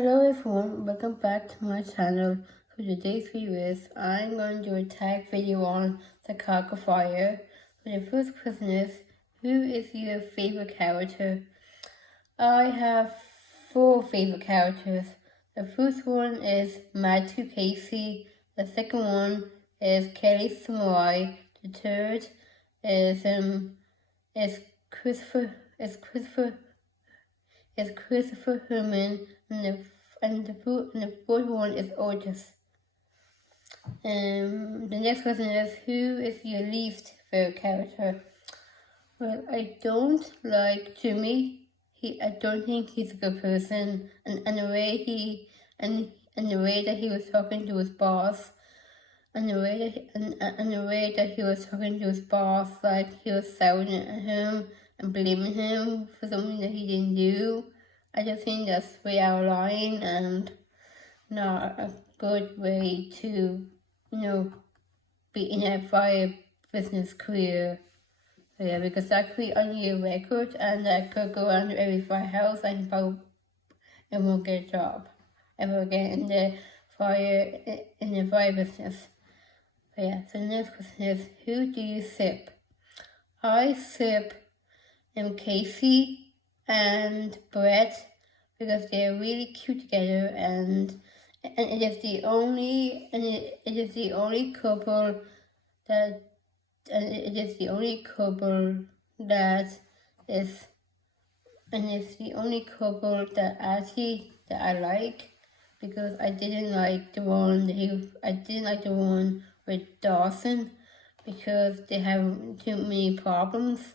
Hello everyone, welcome back to my channel. For today's video is I'm going to do a tag video on the Cock of Fire. So the first question is, who is your favorite character? I have 4 favorite characters. The first one is Matthew Casey. The second one is Kelly Samurai. The third is Christopher Christopher Herman, and the fourth one is Otis. The next question is, who is your least favorite character? Well, I don't like Jimmy. I don't think he's a good person, and the way that he was talking to his boss, and the way that he was talking to his boss, like he was shouting at him and blaming him for something that he didn't do. I just think that's way out of line and not a good way to, be in a fire business career. So yeah, because that could be on your record and that could go under every firehouse and probably won't get a job ever again in the fire business. So yeah, so the next question is, who do you sip? I sip Casey and Brett because they're really cute together, and it is the only couple that it's the only couple that actually that I like, because I didn't like the one with Dawson because they have too many problems.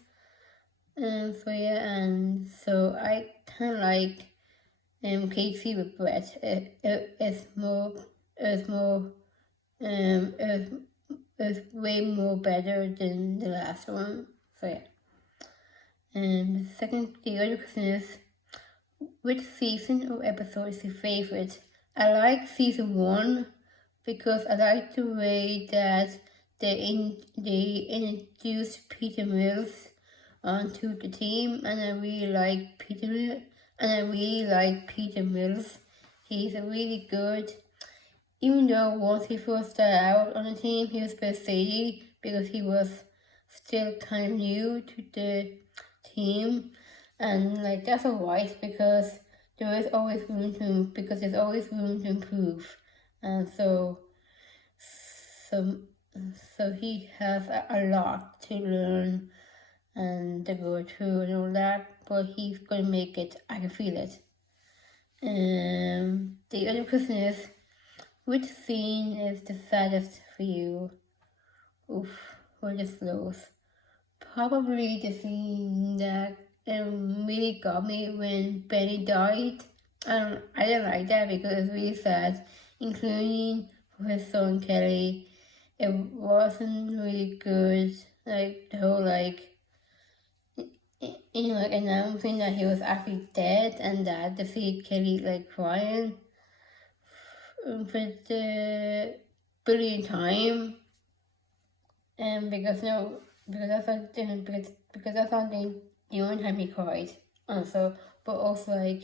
And so I kind of like Casey with Brett. It's way more better than the last one. So yeah. And the other question is, which season or episode is your favorite? I like season 1 because I like the way that they introduced Peter Mills onto the team, and I really like Peter Mills. He's a really good, even though once he first started out on the team, he was a bit shady because he was still kind of new to the team, and that's alright because there's always room to improve, and so he has a lot to learn and to go through and all that, but he's gonna make it. I can feel it. The other question is, which scene is the saddest for you? Oof, we're just close. Probably the scene that really got me when Benny died. I didn't like that because it's really sad, including for his son Kelly. It wasn't really good. Like the whole announcing that he was actually dead, and that to see Kelly crying for the billionth time, and because that's not the only time he cried. Also, but also I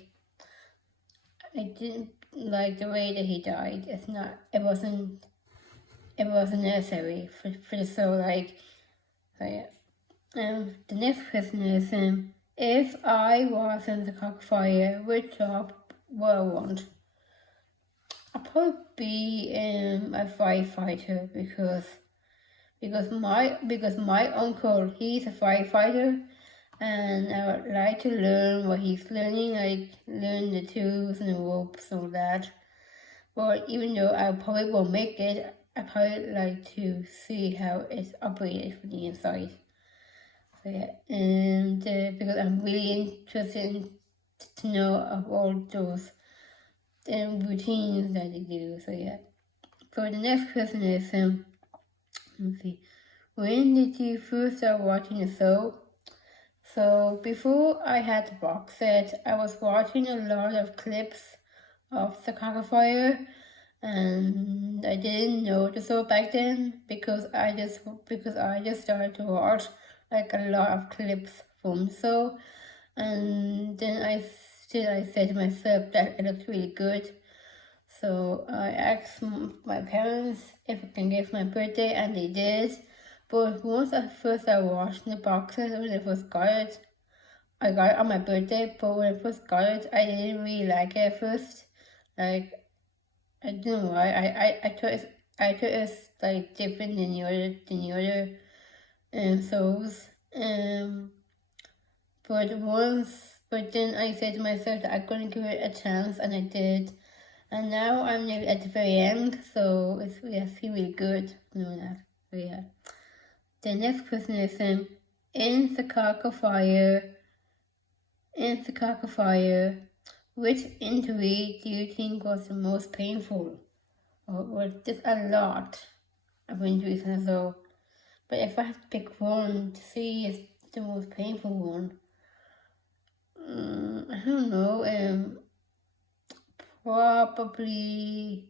didn't like the way that he died. It wasn't necessary for the show. So yeah. The next question is, if I was in the cockfire, which job would I want? I'd probably be a firefighter because my uncle, he's a firefighter, and I would like to learn what he's learning, like learn the tools and the ropes and all that. But even though I probably won't make it, I probably like to see how it's operated from the inside. So yeah, and because I'm really interested to know of all those routines that they do. So yeah. So the next question is, let's see, when did you first start watching the show? So before I had the box set, I was watching a lot of clips of the Fire, and I didn't know the show back then because I just started to watch a lot of clips from the show, and then I still I said to myself that it looked really good. So I asked my parents if I can get for my birthday, and they did. But once at first I washed the boxes when I first got it, I got it on my birthday, but when I first got it, I didn't really like it at first. Like, I don't know why. I thought it's like different than the other souls. But then I said to myself that I'm gonna give it a chance, and I did. And now I'm nearly at the very end, so it's really good. Knowing that. So yeah. The next question is in the fire, which injury do you think was the most painful? Well, there's a lot of injuries and so, but if I have to pick one to see is the most painful one, I don't know. Probably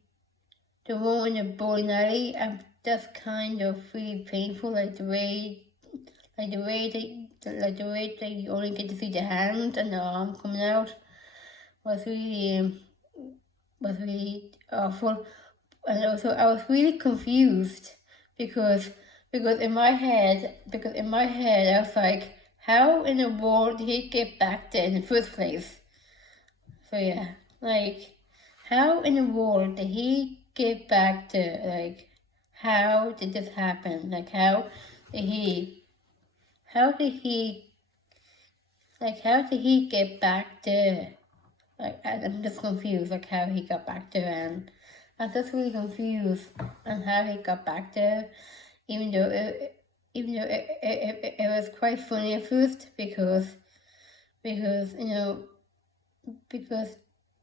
the one in the bowling alley. That's kind of really painful, like the way that you only get to see the hand and the arm coming out was really awful. And also I was really confused because in my head I was like, how in the world did he get back there in the first place? So yeah, like, how in the world did he get back there? Like, how did this happen? Like, how did he get back there? Like, I'm just confused, like, how he got back there, and I'm just really confused on how he got back there, even though it was quite funny at first, because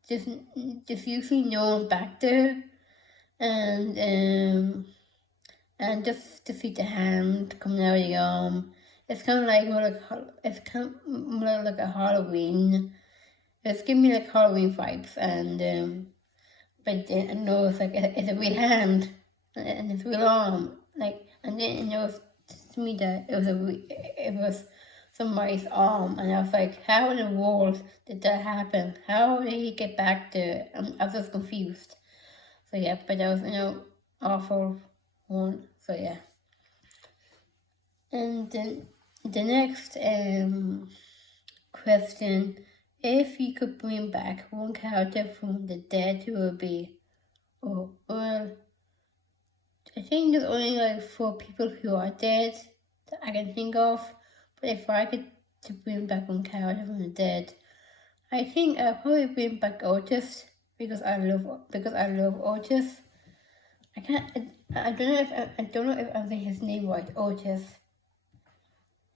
just usually no one back there, and just to see the hand coming out of the arm, it's kind of like more like a Halloween. It's giving me like Halloween vibes, and but then I know it's like it's a real hand and it's a real arm, like, and then to me that it was somebody's arm, and I was like, how in the world did that happen? How did he get back there? I was just confused. So yeah, but that was awful one. So yeah, and then the next question: if you could bring back one character from the dead, who would be? Oh, well, I think there's only like 4 people who are dead that I can think of. But if I could to bring back one character from the dead, I think I'll probably bring back Otis because I love Otis. I don't know if I'm saying his name right, Otis.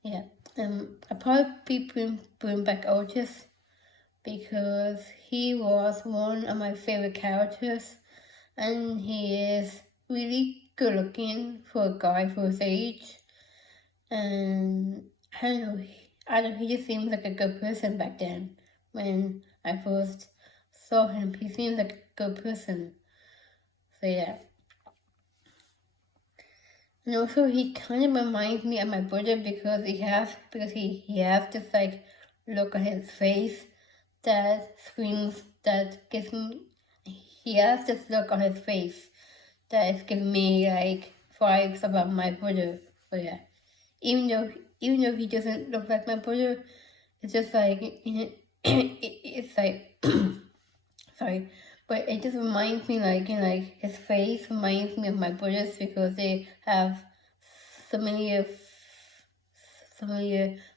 Yeah. I'll probably bring back Otis because he was one of my favorite characters, and he is really good looking for a guy for his age. And I don't know, he just seems like a good person back then. When I first saw him, he seems like a good person. So yeah. And also he kind of reminds me of my brother because he has this like look on his face that screams, that gives me, he has this look on his face that is giving me like vibes about my brother. So yeah, even though he doesn't look like my brother, it's just like it's like sorry, but it just reminds me like his face reminds me of my brothers because they have familiar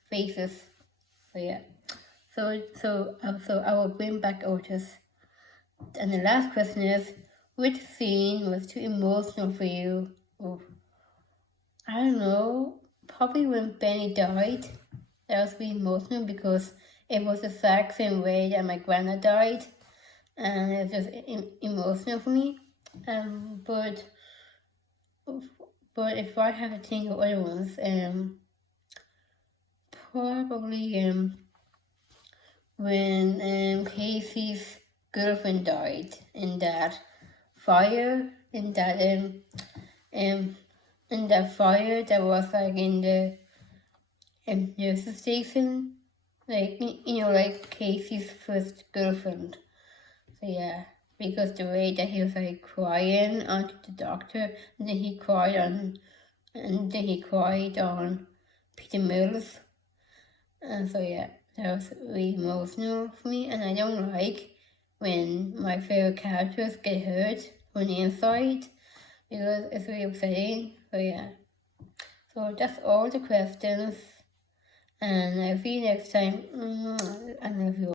faces. So yeah, so I will bring back Otis. And the last question is, which scene was too emotional for you? Oh, I don't know. Probably when Benny died. That was really emotional because it was the exact same way that my grandma died, and it was just emotional for me. But if I have to think of other ones, probably when Casey's girlfriend died in that fire, in that fire that was like in the nurse's station, like, like Casey's first girlfriend. So yeah, because the way that he was like crying onto the doctor, and then he cried on Peter Mills. And so yeah, that was really emotional for me, and I don't like when my favorite characters get hurt on the inside, because it's really upsetting. So yeah, so that's all the questions, and I'll see you next time. I love you.